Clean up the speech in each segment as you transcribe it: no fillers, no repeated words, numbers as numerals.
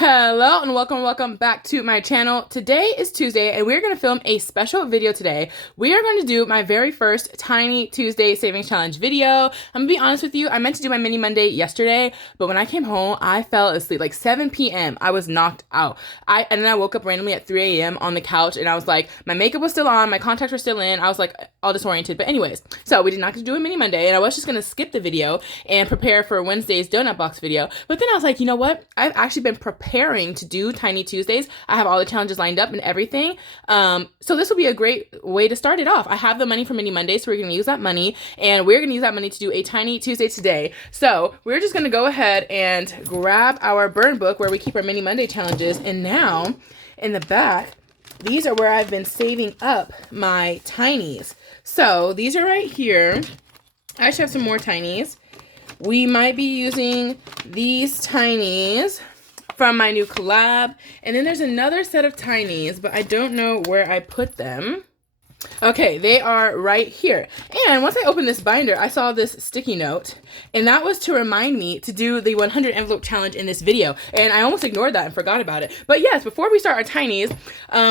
Hello and welcome back to my channel. Today is Tuesday and we're going to film a special video today. We are going to do my very first Tiny Tuesday Savings Challenge video. I'm going to be honest with you, I meant to do my mini Monday yesterday, but when I came home, I fell asleep like 7 p.m. I was knocked out. And then I woke up randomly at 3 a.m. on the couch and I was like, my makeup was still on, my contacts were still in. I was like all disoriented. But anyways, so we did not get to do a mini Monday and I was just going to skip the video and prepare for Wednesday's donut box video. But then I was like, you know what? I've actually been preparing to do Tiny Tuesdays. I have all the challenges lined up and everything. So this will be a great way to start it off. I have the money for Mini Monday, so we're going to use that money, and we're going to use that money to do a Tiny Tuesday today. So we're just going to go ahead and grab our burn book where we keep our Mini Monday challenges, and now in the back, these are where I've been saving up my Tinies. So these are right here. I actually have some more Tinies. We might be using these Tinies from my new collab. And then there's another set of Tinies, but I don't know where I put them. Okay, they are right here. And once I opened this binder, I saw this sticky note, and that was to remind me to do the 100 envelope challenge in this video. And I almost ignored that and forgot about it. But yes, before we start our Tinies,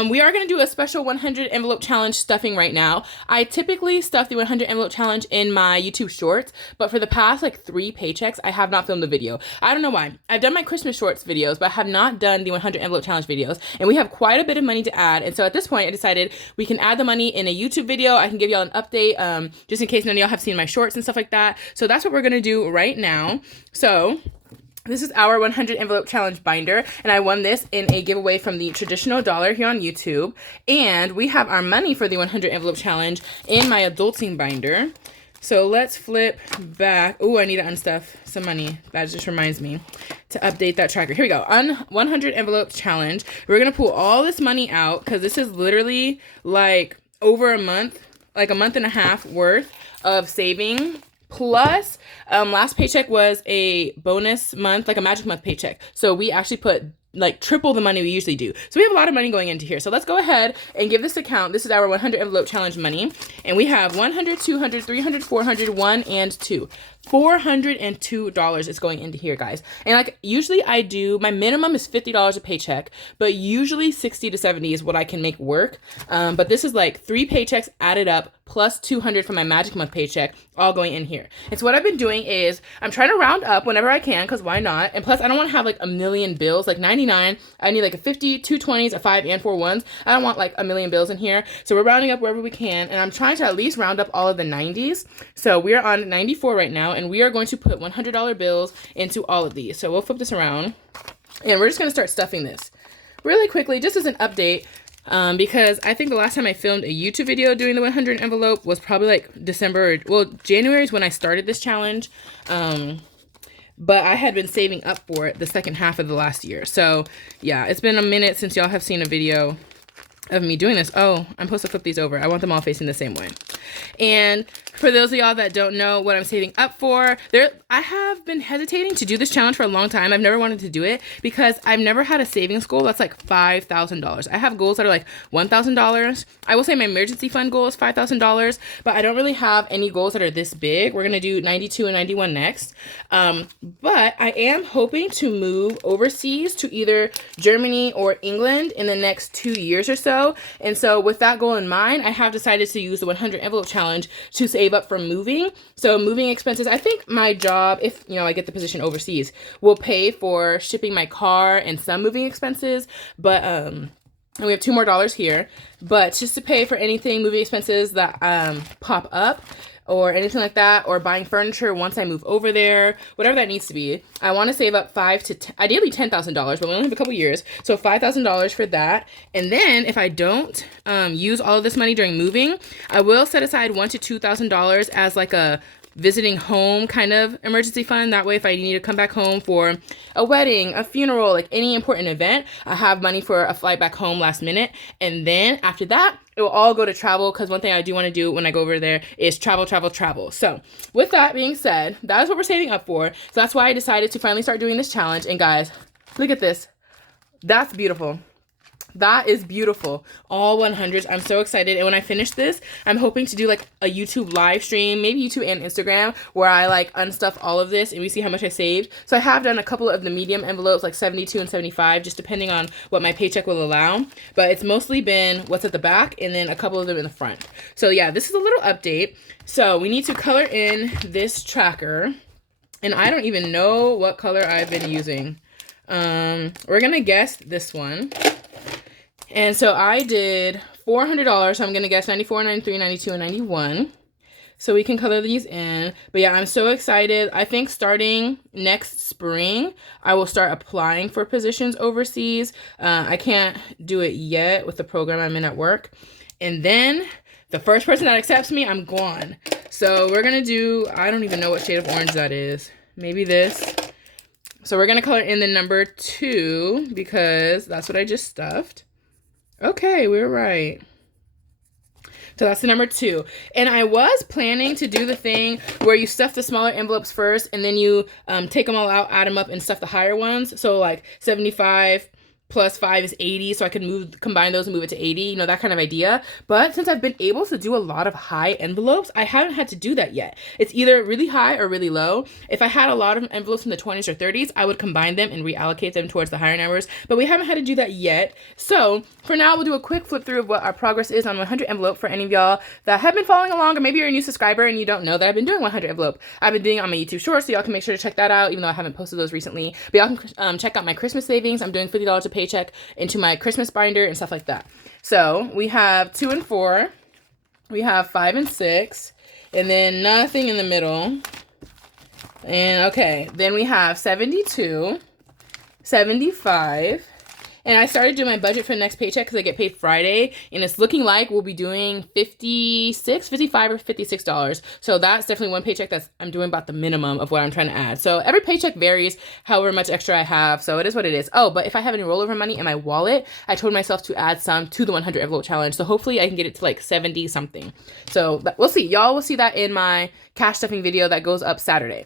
we are going to do a special 100 envelope challenge stuffing right now. I typically stuff the 100 envelope challenge in my YouTube shorts, but for the past like 3 paychecks, I have not filmed a video. I don't know why. I've done my Christmas shorts videos, but I have not done the 100 envelope challenge videos. And we have quite a bit of money to add. And so at this point, I decided we can add the money in a YouTube video. I can give y'all an update just in case none of y'all have seen my shorts and stuff like that. So that's what we're gonna do right now. So this is our 100 envelope challenge binder, and I won this in a giveaway from the Traditional Dollar here on YouTube. And we have our money for the 100 envelope challenge in my adulting binder. So let's flip back. Oh, I need to unstuff some money. That just reminds me to update that tracker. Here we go. On 100 envelope challenge, we're gonna pull all this money out because this is literally like over a month, like a month and a half worth of saving. Plus, last paycheck was a bonus month, like a magic month paycheck. So we actually put like triple the money we usually do. So we have a lot of money going into here. So let's go ahead and give this a count. This is our 100 envelope challenge money. And we have 100, 200, 300, 400, 1, and 2. $402 is going into here, guys. And like usually I do, my minimum is $50 a paycheck, but usually 60 to 70 is what I can make work. But this is like 3 paychecks added up plus 200 from my magic month paycheck, all going in here. And so what I've been doing is I'm trying to round up whenever I can, because why not? And plus I don't want to have like a million bills, like 99. I need like a 50, 2 20s, a 5, and 4 1s. I don't want like a million bills in here. So we're rounding up wherever we can, and I'm trying to at least round up all of the 90s. So we're on 94 right now, and we are going to put $100 bills into all of these. So we'll flip this around, and we're just going to start stuffing this really quickly, just as an update. Because I think the last time I filmed a YouTube video doing the 100 envelope was probably like December, well, January is when I started this challenge. But I had been saving up for it the second half of the last year. So yeah, it's been a minute since y'all have seen a video of me doing this. Oh, I'm supposed to flip these over. I want them all facing the same way. And for those of y'all that don't know what I'm saving up for, I have been hesitating to do this challenge for a long time. I've never wanted to do it because I've never had a savings goal that's like $5,000. I have goals that are like $1,000. I will say my emergency fund goal is $5,000, but I don't really have any goals that are this big. We're gonna do 92 and 91 next. But I am hoping to move overseas to either Germany or England in the next 2 years or so. And so with that goal in mind, I have decided to use the 100 envelope challenge to save up for moving. So moving expenses, I think my job, if I get the position overseas, will pay for shipping my car and some moving expenses. But and we have $2 more here, but just to pay for anything moving expenses that pop up or anything like that, or buying furniture once I move over there, whatever that needs to be. I want to save up ideally $10,000, but we only have a couple years, so $5,000 for that. And then if I don't use all of this money during moving, I will set aside $1,000 to $2,000 as like a visiting home kind of emergency fund. That way, if I need to come back home for a wedding, a funeral, like any important event, I have money for a flight back home last minute. And then after that, it will all go to travel, because one thing I do want to do when I go over there is travel. So with that being said, that is what we're saving up for. So that's why I decided to finally start doing this challenge. And guys, look at this. That's beautiful. That is beautiful. All 100s. I'm so excited. And when I finish this, I'm hoping to do like a YouTube live stream, maybe YouTube and Instagram, where I like unstuff all of this and we see how much I saved. So I have done a couple of the medium envelopes, like 72 and 75, just depending on what my paycheck will allow. But it's mostly been what's at the back and then a couple of them in the front. So yeah, this is a little update. So we need to color in this tracker. And I don't even know what color I've been using. We're gonna guess this one. And so I did $400, so I'm gonna guess 94, 93, 92, and 91. So we can color these in. But yeah, I'm so excited. I think starting next spring, I will start applying for positions overseas. I can't do it yet with the program I'm in at work. And then the first person that accepts me, I'm gone. So we're gonna do, I don't even know what shade of orange that is. Maybe this. So we're gonna color in the number 2 because that's what I just stuffed. Okay, we were right. So that's the number 2. And I was planning to do the thing where you stuff the smaller envelopes first and then you take them all out, add them up, and stuff the higher ones. So like 75 plus 5 is 80, so I could combine those and move it to 80, you know, that kind of idea. But since I've been able to do a lot of high envelopes, I haven't had to do that yet. It's either really high or really low. If I had a lot of envelopes in the 20s or 30s, I would combine them and reallocate them towards the higher numbers, but we haven't had to do that yet. So for now, we'll do a quick flip through of what our progress is on 100 envelope for any of y'all that have been following along, or maybe you're a new subscriber and you don't know that I've been doing 100 envelope. I've been doing it on my YouTube shorts, so y'all can make sure to check that out, even though I haven't posted those recently. But y'all can check out my Christmas savings. I'm doing $50 a paycheck into my Christmas binder and stuff like that. So we have 2 and 4, we have 5 and 6, and then nothing in the middle. And okay, then we have 72, 75, and I started doing my budget for the next paycheck because I get paid Friday, and it's looking like we'll be doing $55 or $56. So that's definitely one paycheck that's I'm doing about the minimum of what I'm trying to add. So every paycheck varies however much extra I have. So it is what it is. Oh, but if I have any rollover money in my wallet, I told myself to add some to the 100 envelope challenge. So hopefully I can get it to like 70 something. So we'll see. Y'all will see that in my cash stuffing video that goes up Saturday.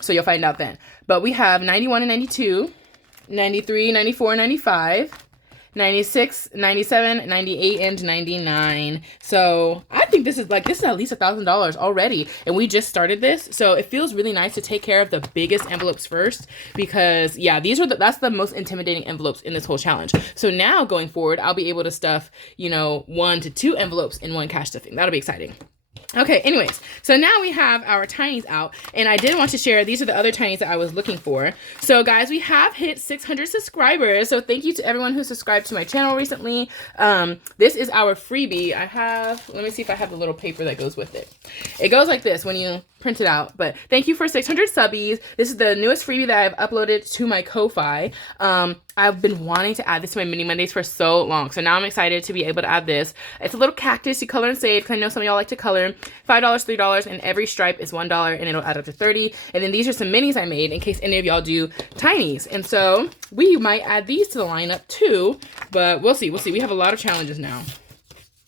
So you'll find out then. But we have 91 and 92. 93, 94, 95, 96, 97, 98, and 99. So I think this is at least $1,000 already. And we just started this. So it feels really nice to take care of the biggest envelopes first because yeah, that's the most intimidating envelopes in this whole challenge. So now going forward, I'll be able to stuff, 1 to 2 envelopes in one cash stuffing. That'll be exciting. Okay, anyways, so now we have our tinies out, and I did want to share, these are the other tinies that I was looking for. So guys, we have hit 600 subscribers, so thank you to everyone who subscribed to my channel recently. This is our freebie. Let me see if I have the little paper that goes with it. It goes like this when you print it out, but thank you for 600 subbies. This is the newest freebie that I've uploaded to my Ko-Fi. I've been wanting to add this to my Mini Mondays for so long, so now I'm excited to be able to add this. It's a little cactus. You color and save, because I know some of y'all like to color. $5, $3, and every stripe is $1, and it'll add up to 30. And then these are some minis I made in case any of y'all do tinies. And so we might add these to the lineup too, but we'll see. We have a lot of challenges now.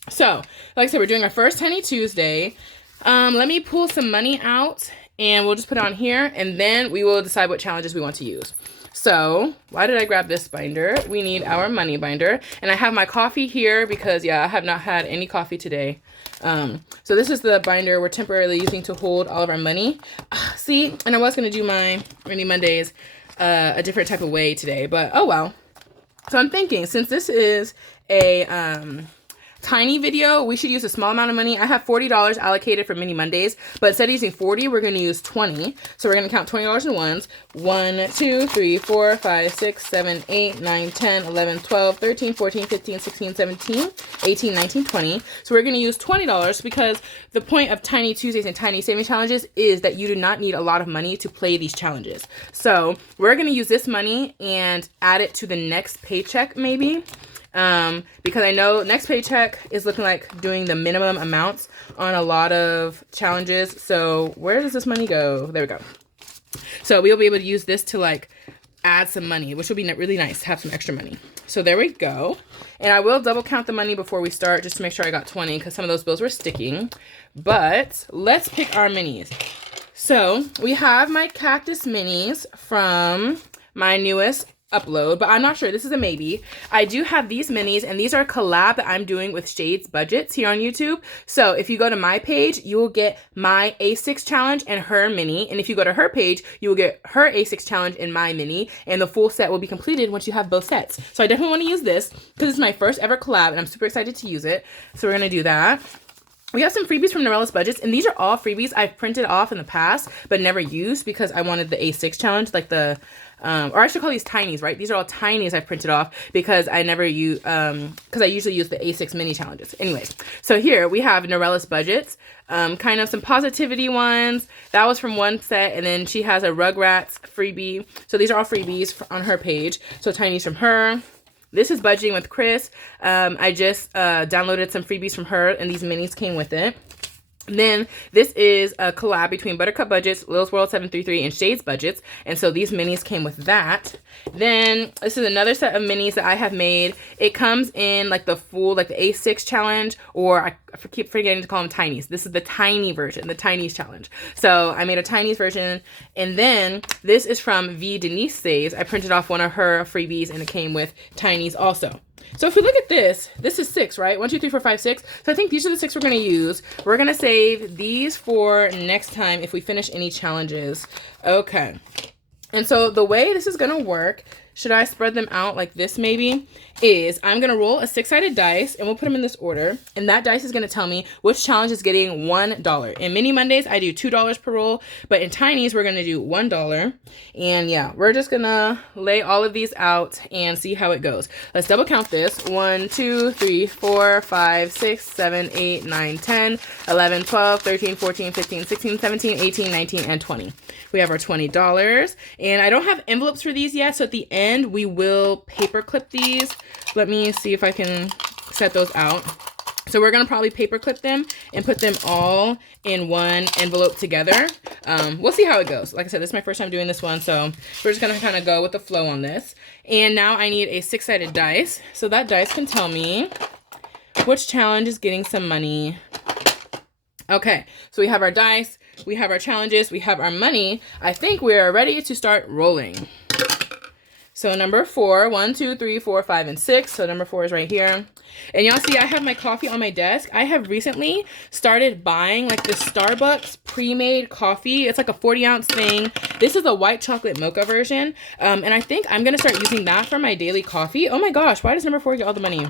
So, like I said, we're doing our first Tiny Tuesday. Let me pull some money out, and we'll just put it on here, and then we will decide what challenges we want to use. So why did I grab this binder? We need our money binder, and I have my coffee here because yeah, I have not had any coffee today. So this is the binder we're temporarily using to hold all of our money. See, and I was going to do my Mini Mondays a different type of way today, but oh well. So I'm thinking, since this is a tiny video, we should use a small amount of money. I have $40 allocated for Mini Mondays, but instead of using 40, we're going to use 20. So we're going to count $20 in ones. 1, 2, 3, 4, 5, 6, 7, 8, 9, 10, 11, 12, 13, 14, 15, 16, 17, 18, 19, 20. So we're going to use $20 because the point of Tiny Tuesdays and Tiny Saving Challenges is that you do not need a lot of money to play these challenges. So we're going to use this money and add it to the next paycheck maybe. Because I know next paycheck is looking like doing the minimum amounts on a lot of challenges. So where does this money go? There we go. So we'll be able to use this to like add some money, which will be really nice to have some extra money. So there we go. And I will double count the money before we start just to make sure I got 20 because some of those bills were sticking. But let's pick our minis. So we have my cactus minis from my newest upload, but I'm not sure. This is a maybe. I do have these minis, and these are a collab that I'm doing with Shades Budgets here on YouTube. So if you go to my page, you will get my A6 challenge and her mini. And if you go to her page, you will get her A6 challenge and my mini. And the full set will be completed once you have both sets. So I definitely want to use this because it's my first ever collab, and I'm super excited to use it. So we're going to do that. We have some freebies from Norella's Budgets, and these are all freebies I've printed off in the past, but never used because I wanted the A6 challenge, like the, or I should call these tinis, right? These are all tinis I've printed off because I never use, because I usually use the A6 mini challenges. Anyways, so here we have Norella's Budgets, kind of some positivity ones. That was from one set, and then she has a Rugrats freebie. So these are all freebies on her page. So tinis from her. This is Budgeting with Chris. I just downloaded some freebies from her, and these minis came with it. And then this is a collab between Buttercup Budgets, Lil's World 733, and Shades Budgets. And so these minis came with that. Then this is another set of minis that I have made. It comes in like the full, like the A6 challenge, or I keep forgetting to call them tinis. This is the tiny version, the tinis challenge. So I made a tinis version. And then this is from Denise Saves. I printed off one of her freebies, and it came with tinis also. So if we look at this, this is 6, right? 1, 2, 3, 4, 5, 6. So I think these are the 6 we're going to use. We're going to save these for next time if we finish any challenges. Okay. And so the way this is going to work, should I spread them out like this maybe, is I'm going to roll a 6-sided dice, and we'll put them in this order. And that dice is going to tell me which challenge is getting $1. In Mini Mondays, I do $2 per roll, but in Tinis, we're going to do $1. And yeah, we're just going to lay all of these out and see how it goes. Let's double count this. 1, 2, 3, 4, 5, 6, 7, 8, 9, 10, 11, 12, 13, 14, 15, 16, 17, 18, 19, and 20. We have our $20. And I don't have envelopes for these yet, so at the end, we will paper clip these. Let me see if I can set those out. So we're gonna probably paper clip them and put them all in one envelope together. We'll see how it goes. Like I said, this is my first time doing this one, so we're just gonna kind of go with the flow on this. And now I need a 6-sided dice. So that dice can tell me which challenge is getting some money. Okay, so we have our dice, we have our challenges, we have our money. I think we are ready to start rolling. So number 4, 1, 2, 3, 4, 5, and 6. So number 4 is right here. And y'all see I have my coffee on my desk. I have recently started buying like the Starbucks pre-made coffee. It's like a 40-ounce thing. This is a white chocolate mocha version. And I think I'm going to start using that for my daily coffee. Oh my gosh, why does number 4 get all the money?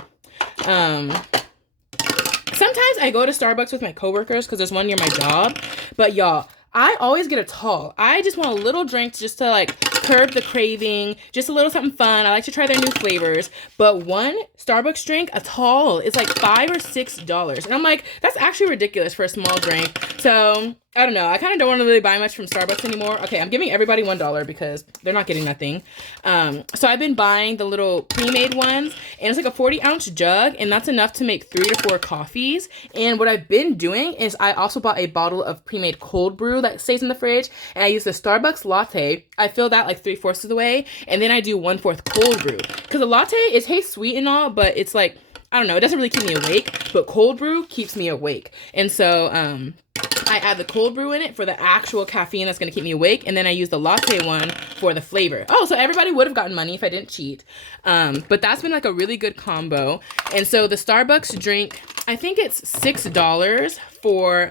Sometimes I go to Starbucks with my coworkers because there's one near my job. But y'all, I always get a tall. I just want a little drink just to like curb the craving, just a little something fun. I like to try their new flavors. But one Starbucks drink, a tall, is like $5 or $6. And I'm like, that's actually ridiculous for a small drink. So I don't know. I kind of don't want to really buy much from Starbucks anymore. Okay, I'm giving everybody $1 because they're not getting nothing. So I've been buying the little pre-made ones, and it's like a 40-ounce jug, and that's enough to make 3 to 4 coffees. And what I've been doing is I also bought a bottle of pre-made cold brew that stays in the fridge, and I use the Starbucks latte. I fill that like 3/4 of the way, and then I do 1/4 cold brew. Because the latte, it tastes sweet and all, but it's like, I don't know, it doesn't really keep me awake, but cold brew keeps me awake. And so, I add the cold brew in it for the actual caffeine that's going to keep me awake. And then I use the latte one for the flavor. Oh, so everybody would have gotten money if I didn't cheat. But that's been like a really good combo. And so the Starbucks drink, I think it's $6 for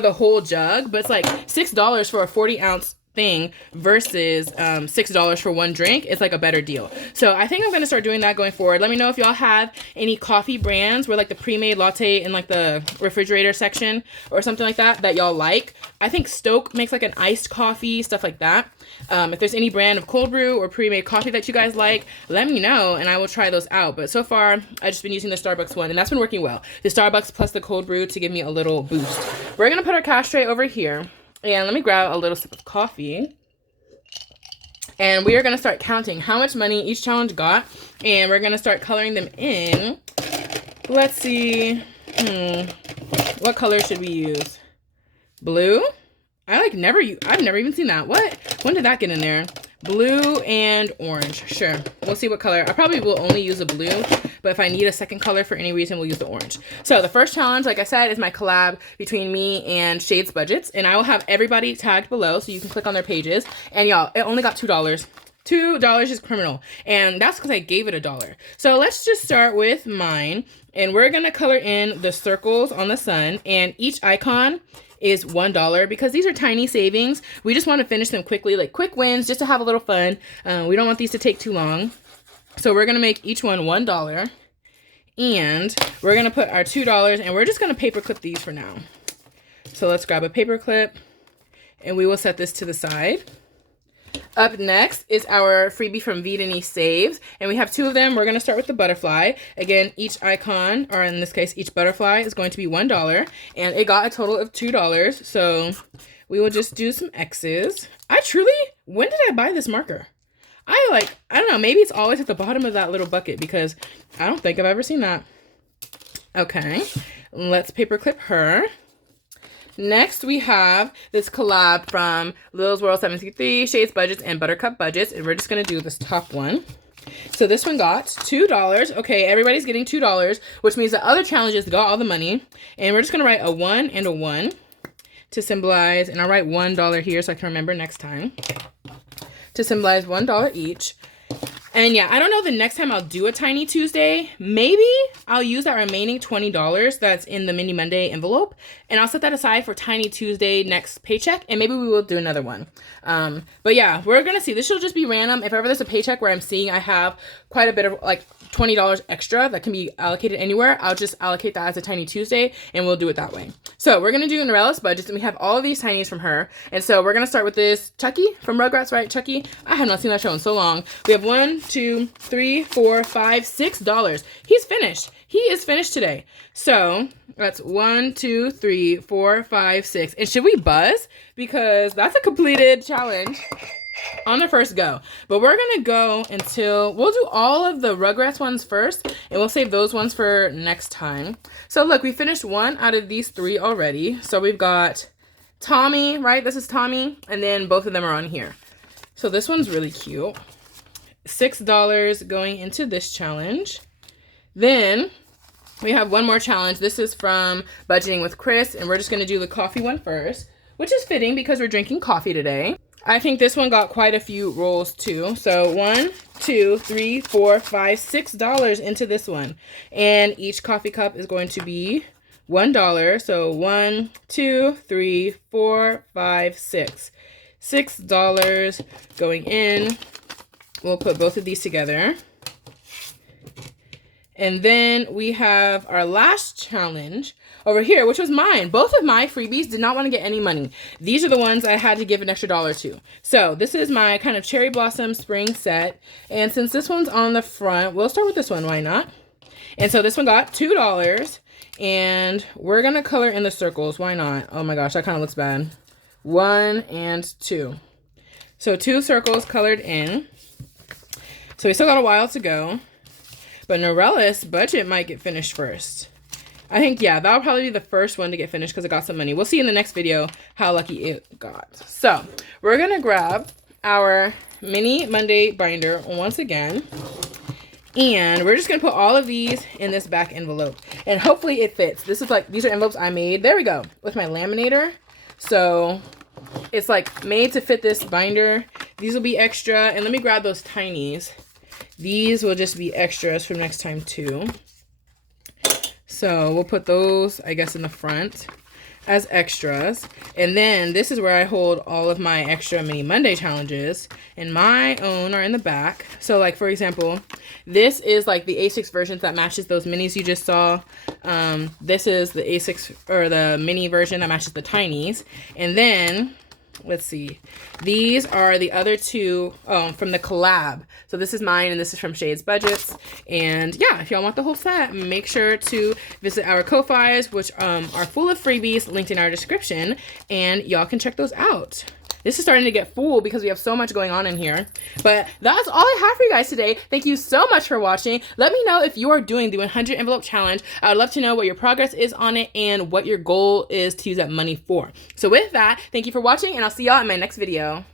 the whole jug. But it's like $6 for a 40-ounce thing versus $6 for one drink. It's like a better deal. So I think I'm going to start doing that going forward. Let me know if y'all have any coffee brands where like the pre-made latte in like the refrigerator section or something like that y'all like. I think Stoke makes like an iced coffee, stuff like that. If there's any brand of cold brew or pre-made coffee that you guys like, let me know and I will try those out. But so far, I've just been using the Starbucks one, and that's been working well. The Starbucks plus the cold brew to give me a little boost. We're going to put our cash tray over here. And let me grab a little sip of coffee. And we are going to start counting how much money each challenge got. And we're going to start coloring them in. Let's see. What color should we use? Blue? I've never even seen that. What? When did that get in there? Blue and orange. Sure. We'll see what color. I probably will only use a blue, but if I need a second color for any reason, we'll use the orange. So the first challenge, like I said, is my collab between me and Shades Budgets, and I will have everybody tagged below so you can click on their pages. And y'all, it only got $2. $2 is criminal. And that's because I gave it $1. So let's just start with mine. And we're going to color in the circles on the sun. And each icon is $1 because these are tiny savings. We just want to finish them quickly, like quick wins, just to have a little fun. We don't want these to take too long. So we're going to make each one $1. And we're going to put our $2 and we're just going to paper clip these for now. So let's grab a paper clip and we will set this to the side. Up next is our freebie from Denise Saves, and we have 2 of them. We're going to start with the butterfly. Again, each icon, or in this case, each butterfly is going to be $1, and it got a total of $2. So we will just do some X's. When did I buy this marker? I don't know, maybe it's always at the bottom of that little bucket because I don't think I've ever seen that. Okay, let's paper clip her. Next, we have this collab from Lil's World 73, Shades Budgets, and Buttercup Budgets. And we're just going to do this top one. So this one got $2. Okay, everybody's getting $2, which means the other challenges got all the money. And we're just going to write a 1 and a 1 to symbolize. And I'll write $1 here so I can remember next time. To symbolize $1 each. And yeah, I don't know the next time I'll do a Tiny Tuesday. Maybe I'll use that remaining $20 that's in the Mini Monday envelope. And I'll set that aside for Tiny Tuesday next paycheck. And maybe we will do another one. But yeah, we're going to see. This will just be random. If ever there's a paycheck where I'm seeing I have quite a bit of like $20 extra that can be allocated anywhere, I'll just allocate that as a Tiny Tuesday and we'll do it that way. So we're going to do Norella's budgets and we have all of these tinies from her. And so we're going to start with this Chucky from Rugrats, right? Chucky. I have not seen that show in so long. We have 1, 2, 3, 4, 5, $6. He's finished. He is finished today. So that's 1, 2, 3, 4, 5, 6. And should we buzz? Because that's a completed challenge on the first go. But we're going to go until we'll do all of the Rugrats ones first. And we'll save those ones for next time. So look, we finished 1 out of these 3 already. So we've got Tommy, right? This is Tommy. And then both of them are on here. So this one's really cute. $6 going into this challenge. Then we have one more challenge. This is from Budgeting with Chris, and we're just going to do the coffee one first, which is fitting because we're drinking coffee today. I think this one got quite a few rolls too. So 1, 2, 3, 4, 5, $6 into this one. And each coffee cup is going to be $1. So 1, 2, 3, 4, 5, 6. $6 going in. We'll put both of these together. And then we have our last challenge over here, which was mine. Both of my freebies did not want to get any money. These are the ones I had to give an extra $1 to. So this is my kind of cherry blossom spring set. And since this one's on the front, we'll start with this one. Why not? And so this one got $2. And we're going to color in the circles. Why not? Oh my gosh, that kind of looks bad. 1 and 2. So 2 circles colored in. So we still got a while to go. But Norella's budget might get finished first. I think, yeah, that'll probably be the first one to get finished because it got some money. We'll see in the next video how lucky it got. So we're going to grab our Mini Monday binder once again. And we're just going to put all of these in this back envelope. And hopefully it fits. This is like, these are envelopes I made. There we go. With my laminator. So it's like made to fit this binder. These will be extra. And let me grab those tinies. These will just be extras for next time too. So we'll put those, I guess, in the front as extras. And then this is where I hold all of my extra Mini Monday challenges. And my own are in the back. So like, for example, this is like the A6 version that matches those minis you just saw. This is the A6 or the mini version that matches the tinies. And then let's see. These are the other 2 from the collab. So this is mine and this is from Shades Budgets. And yeah, if y'all want the whole set, make sure to visit our Ko-Fis, which are full of freebies linked in our description. And y'all can check those out. This is starting to get full because we have so much going on in here. But that's all I have for you guys today. Thank you so much for watching. Let me know if you are doing the 100 envelope challenge. I would love to know what your progress is on it and what your goal is to use that money for. So with that, thank you for watching and I'll see y'all in my next video.